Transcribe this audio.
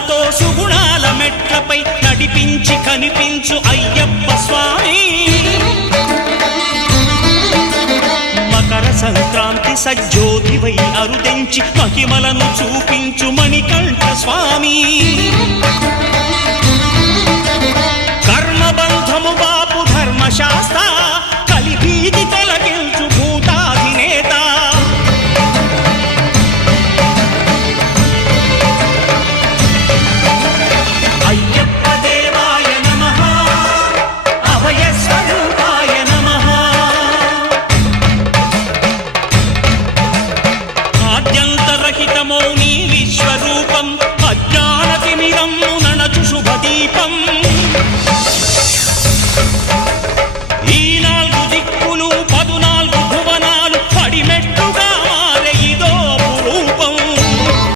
సుగుణాలతో సుగుణాల మెట్లపై నడిపించి కనిపించు అయ్యప్ప స్వామి. మకర సంక్రాంతి సజ్జోతివై అరుదెంచి మహిమలను చూపించు మణికంఠ స్వామి. కర్మబంధము బాపు ధర్మశాస్త్ర కలిభీతి తొలగించు భూతాధినేత. అయ్యప్ప దేవాయ నమః అభయ స్వరూపాయ నమః. ఆద్యంతరహితమౌ నీ విశ్వరూపం అజ్ఞానతిమిరము నణచు శుభదీపం.